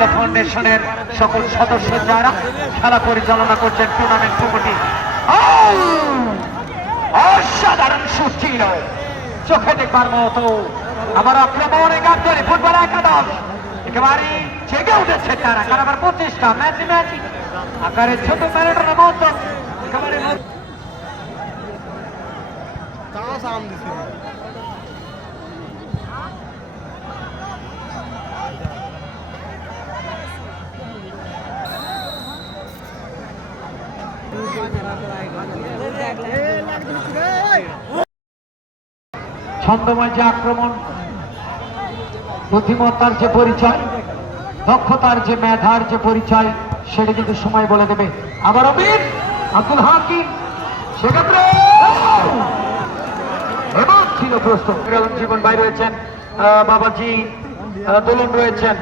ফাউন্ডেশনের সকল সদস্য যারা খেলা পরিচালনা করছেন টুর্নামেন্ট কমিটি অসাধারণ সুস্থির চোখে দেখবার মতো আমার আক্রমণে গাবতলী ফুটবল একাদশ একেবারে জেগে উঠেছে তারা কারণ আবার 25টা ম্যাচে আকারে ছোট ম্যারাডোনার মতো একেবারে ছন্দময় যে আক্রমণ বুদ্ধিমত্তার যে পরিচয় দক্ষতার যে মেধার যে পরিচয় সেটা কিন্তু সময় বলে দেবে আবার আব্দুল হাকিম সেক্ষেত্রে এবং ছিল প্রস্তুত জীবন ভাই রয়েছেন বাবাজি দোলন রয়েছেন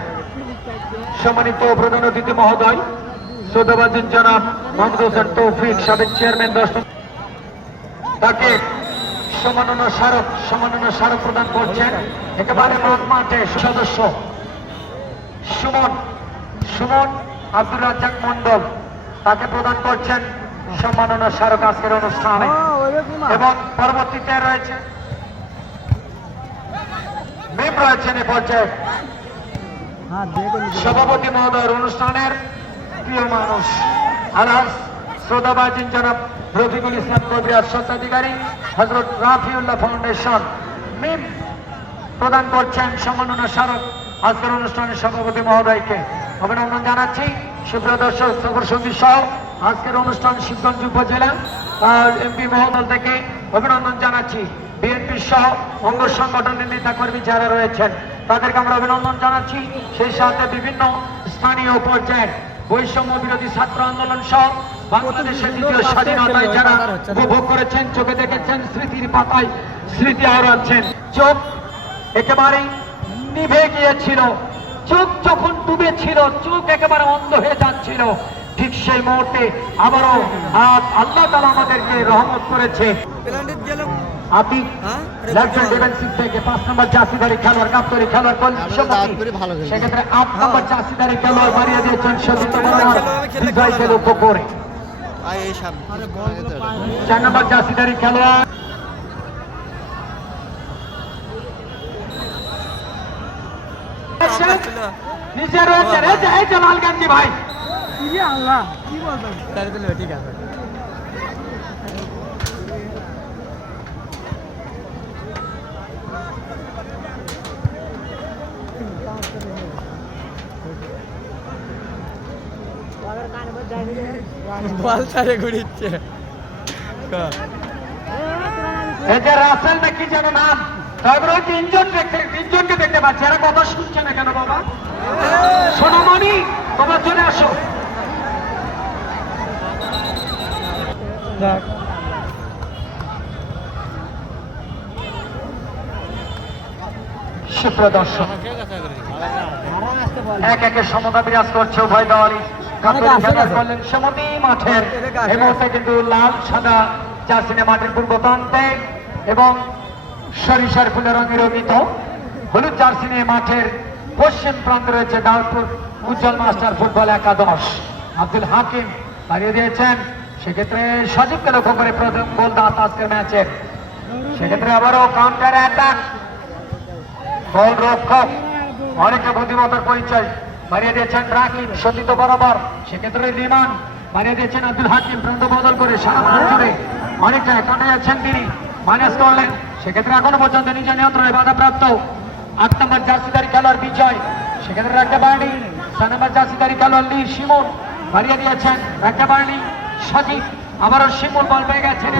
সম্মানিত প্রধান অতিথি মহোদয় শ্রদ্ধাভাজন জনাব মোহাম্মদ হোসেন তৌফিক সাবেক চেয়ারম্যান দর্শক তাকে সম্মাননা স্মারক প্রদান করছেন একেবারে মাঠে সদস্য সুমন আব্দুর রাজ্জাক মন্ডল তাকে প্রদান করছেন সম্মাননা স্মারক আজকের অনুষ্ঠানে এবং পরবর্তীতে রয়েছে মেম রয়েছেন এ পর্যায়ে সভাপতি মহোদয়ের অনুষ্ঠানের প্রিয় মানুষ আলহাজ শ্রদ্ধাভাজন জনাব রফিকুল ইসলাম কবিরাজ স্বত্বাধিকারী হযরত রাফিউল্লাহ ফাউন্ডেশন মিম প্রদান করছেন সম্মাননা স্মারক আজকের অনুষ্ঠানের সভাপতি মহোদয়কে অভিনন্দন জানাচ্ছি সুপ্রিয় দর্শক সফর সঙ্গী সহ আজকের অনুষ্ঠান শিবগঞ্জ উপজেলা এমপি মহোদয় থেকে অভিনন্দন জানাচ্ছি বিএনপি সহ অঙ্গ সংগঠনের নেতা কর্মী যারা রয়েছেন তাদেরকে আমরা অভিনন্দন জানাচ্ছি সেই সাথে বিভিন্ন স্থানীয় পর্যায়ের বৈষম্য বিরোধী ছাত্র আন্দোলন সহ বাংলাদেশের দ্বিতীয় স্বাধীনতায় যারা উপভোগ করেছেন চোখে দেখেছেন স্মৃতির পাতায় স্মৃতি হারাচ্ছেন চোখ একেবারেই নিভে গিয়েছিল চোখ যখন ডুবেছিল চোখ একেবারে অন্ধ হয়ে যাচ্ছিল ঠিক সেই মুহূর্তে আবারও আল্লাহ তাআলা আমাদেরকে রহমত করেছে আতিক লেফটেন্যান্ট ডিফেন্সিভ থেকে 5 নম্বর জার্সিধারী খেলোয়াড় গাবতলী খেলোয়াড় সেক্ষেত্রে 8 নম্বর জার্সিধারী খেলোয়াড় মারিয়ে দিয়েছেন সতীর্থ বিজয়কে লক্ষ্য করে 4 নম্বর জার্সিধারী খেলোয়াড় নিচে রয়েছে এই জালালগঞ্জি ভাই আল্লাহ কি বলবেন ঠিক আছে রাসেল নাকি যেন নাম তারপরে তিনজনকে দেখতে পাচ্ছি এরা কথা শুনছে না কেন বাবা সোনামণি তোমরা চলে আসো সুপ্রিয় দর্শক এক একে সমতা বিরাজ করছে উভয় দলই সমতি মাঠের এই মুহূর্তে কিন্তু লাল সাদা জার্সি মাঠের পূর্ব প্রান্তে এবং সরিষার ফুলের রঙে রঙিত হলুদ জার্সি নিয়ে মাঠের পশ্চিম প্রান্তে রয়েছে দাউদপুর উজ্জ্বল মাস্টার ফুটবল একাদশ আব্দুল হাকিম বাড়িয়ে দিয়েছেন সেক্ষেত্রে সজীবকে লক্ষ্য করে প্রথম গোল দাঁত আজকের ম্যাচের সেক্ষেত্রে আবারও কাউন্টার অ্যাটাক গোল রক্ষক অনেকটা বুদ্ধিমত্তার পরিচয় বাড়িয়ে দিয়েছেন রাকিব সতীত বরাবর সেক্ষেত্রে রিমান বাড়িয়ে দিয়েছেন আব্দুল হাকিম প্রান্ত বদল করে সারা মাঠ জুড়ে অনেকটা এখানে আছেন তিনি মাইনাস করলেন সেক্ষেত্রে এখনো পর্যন্ত নিজের নিয়ন্ত্রণে বাধাপ্রাপ্ত 8 নম্বর জার্সিধারী খেলোয়াড় বিজয় সেক্ষেত্রে একটা বাড়ি 6 নম্বর জার্সিধারী খেলোয়াড় লি শিমুল বাড়িয়ে দিয়েছেন একটা বাড়ি সজীব আবারও শিমুল বল পেয়ে গেছেন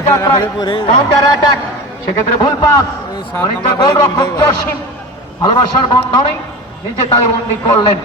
কাউন্টার অ্যাটাক সেক্ষেত্রে ভুল পাস অনেকটা গোল রক্ষক জসিম ভালোবাসার বন্ধনে নিজে তালে বন্দী করলেন